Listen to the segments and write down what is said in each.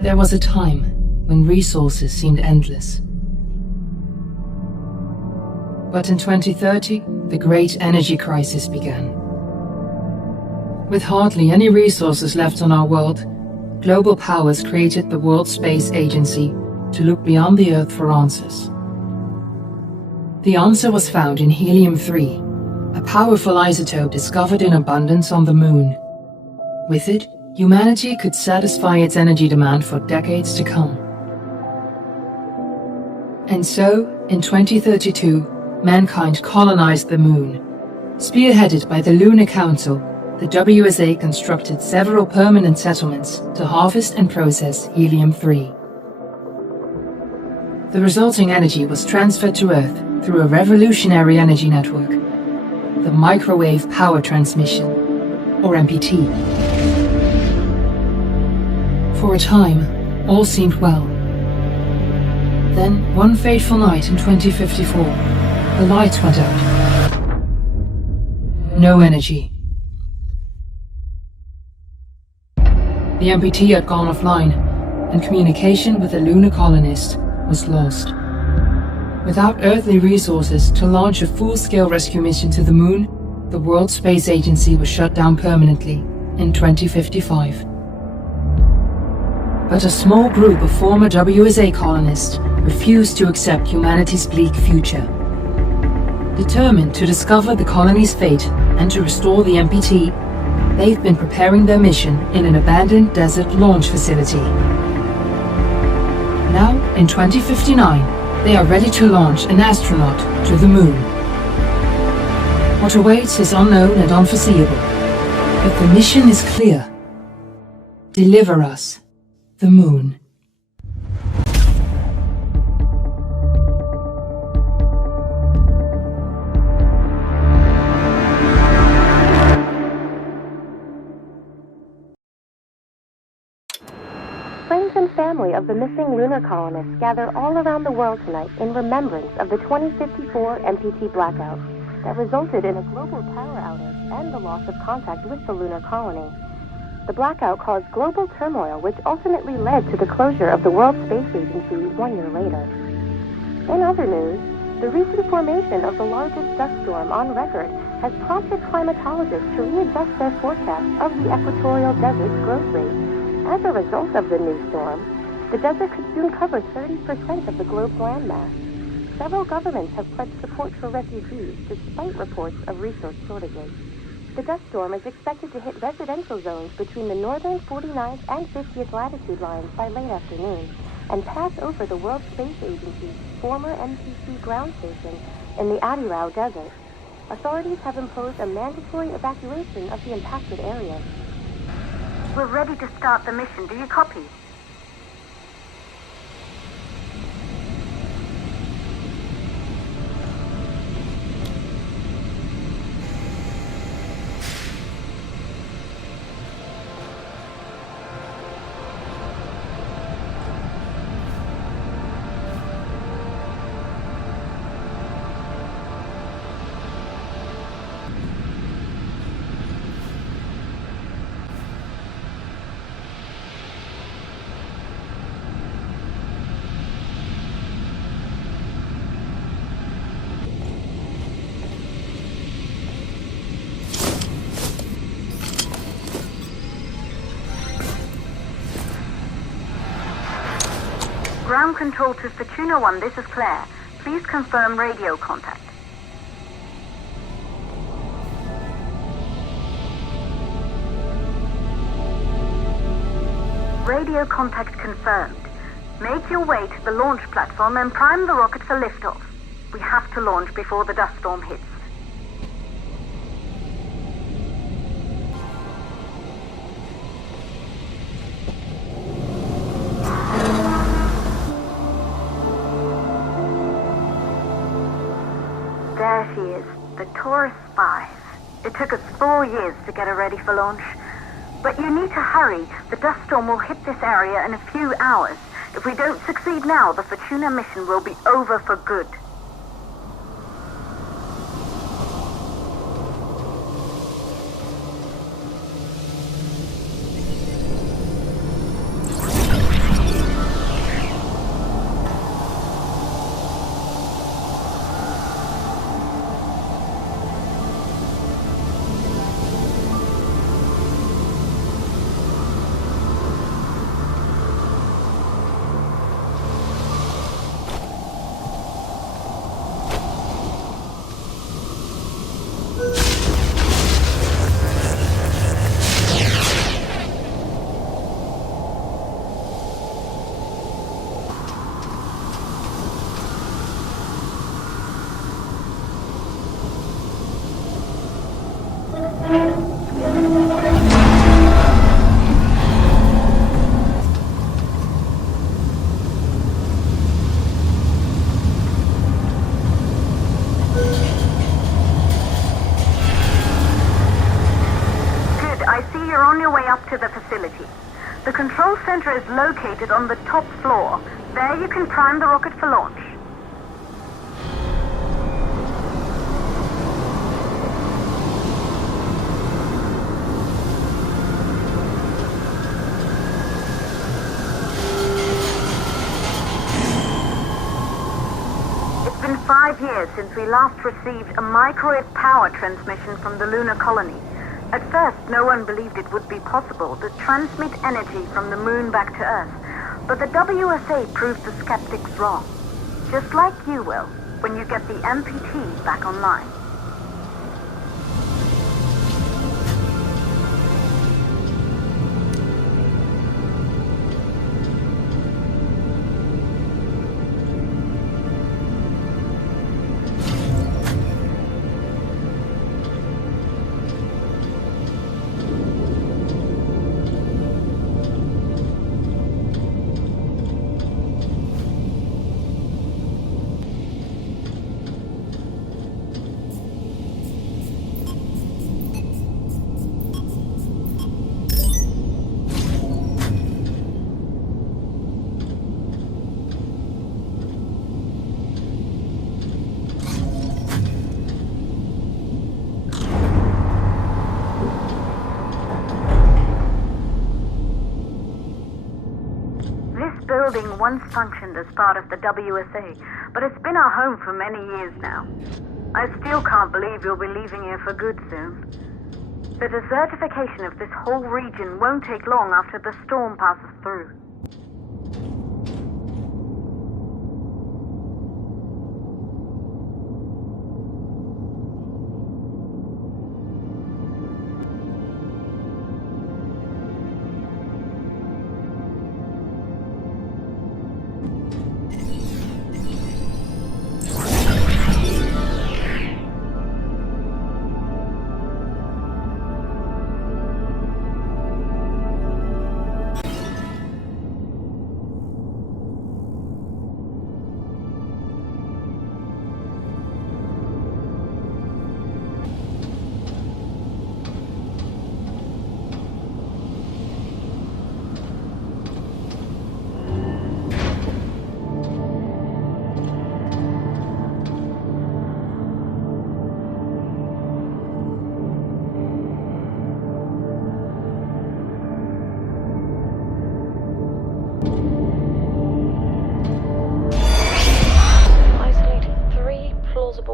There was a time when resources seemed endless. But in 2030, the great energy crisis began. With hardly any resources left on our world, global powers created the World Space Agency to look beyond the Earth for answers. The answer was found in helium-3, a powerful isotope discovered in abundance on the Moon. With it, humanity could satisfy its energy demand for decades to come. And so, in 2032, mankind colonized the Moon. Spearheaded by the Lunar Council, the WSA constructed several permanent settlements to harvest and process helium-3. The resulting energy was transferred to Earth through a revolutionary energy network, the Microwave Power Transmission, or MPT. For a time, all seemed well. Then, one fateful night in 2054, the lights went out. No energy. The MPT had gone offline, and communication with the lunar colonist was lost. Without earthly resources to launch a full-scale rescue mission to the Moon, the World Space Agency was shut down permanently in 2055. But a small group of former WSA colonists refused to accept humanity's bleak future. Determined to discover the colony's fate and to restore the MPT, they've been preparing their mission in an abandoned desert launch facility. Now, in 2059, they are ready to launch an astronaut to the Moon. What awaits is unknown and unforeseeable, but the mission is clear. Deliver us the Moon. Friends and family of the missing lunar colonists gather all around the world tonight in remembrance of the 2054 MPT blackout that resulted in a global power outage and the loss of contact with the lunar colony. The blackout caused global turmoil, which ultimately led to the closure of the World Space Agency 1 year later. In other news, the recent formation of the largest dust storm on record has prompted climatologists to readjust their forecast of the equatorial desert's growth rate. As a result of the new storm, the desert could soon cover 30% of the globe's landmass. Several governments have pledged support for refugees despite reports of resource shortages. The dust storm is expected to hit residential zones between the northern 49th and 50th latitude lines by late afternoon and pass over the World Space Agency's former MTC ground station in the Adirau Desert. Authorities have imposed a mandatory evacuation of the impacted area. We're ready to start the mission. Do you copy? Ground control to Fortuna 1, this is Claire. Please confirm radio contact. Radio contact confirmed. Make your way to the launch platform and prime the rocket for liftoff. We have to launch before the dust storm hits. There she is, the Taurus 5. It took us 4 years to get her ready for launch. But you need to hurry. The dust storm will hit this area in a few hours. If we don't succeed now, the Fortuna mission will be over for good. up to the facility. The control center is located on the top floor. There you can prime the rocket for launch. It's been 5 years since we last received a microwave power transmission from the lunar colony. At first, no one believed it would be possible to transmit energy from the moon back to Earth. But the WSA proved the skeptics wrong. Just like you will, when you get the MPT back online. Building once functioned as part of the WSA, but it's been our home for many years now. I still can't believe you'll be leaving here for good soon. The desertification of this whole region won't take long after the storm passes through.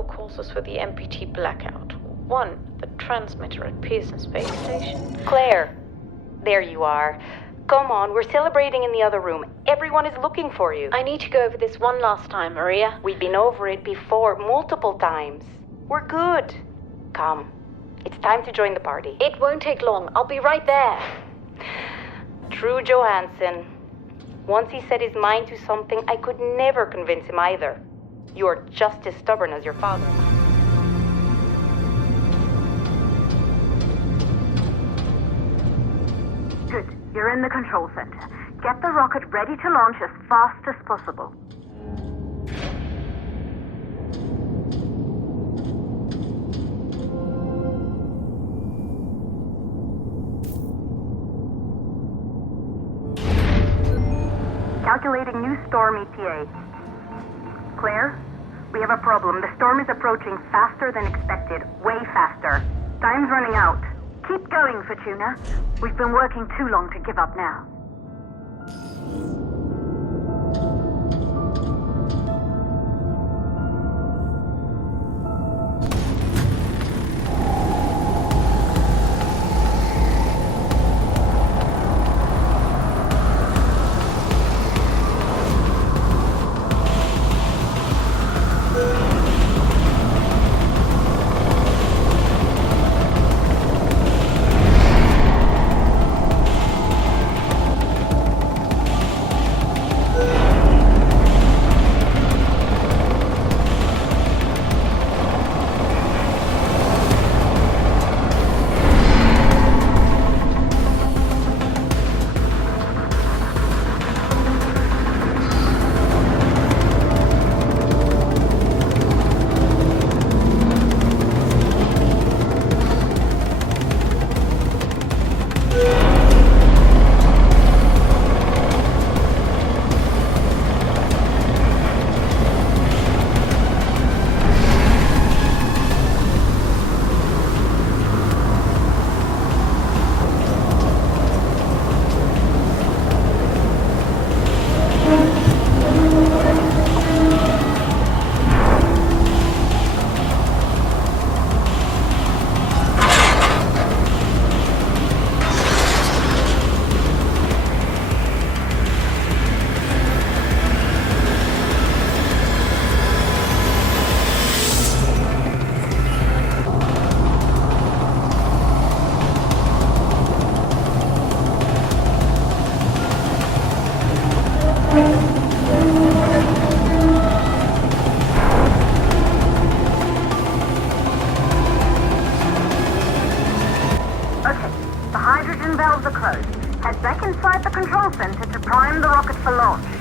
Causes for the MPT blackout. 1, the transmitter at Pearson Space Station. Claire, there you are. Come on, we're celebrating in the other room. Everyone is looking for you. I need to go over this one last time, Maria. We've been over it before, multiple times. We're good. Come, it's time to join the party. It won't take long. I'll be right there. True Johansson. Once he set his mind to something, I could never convince him either. You're just as stubborn as your father. Good. You're in the control center. Get the rocket ready to launch as fast as possible. Calculating new storm ETA. Claire? We have a problem. The storm is approaching faster than expected. Way faster. Time's running out. Keep going, Fortuna. We've been working too long to give up now. back inside the control center to prime the rocket for launch.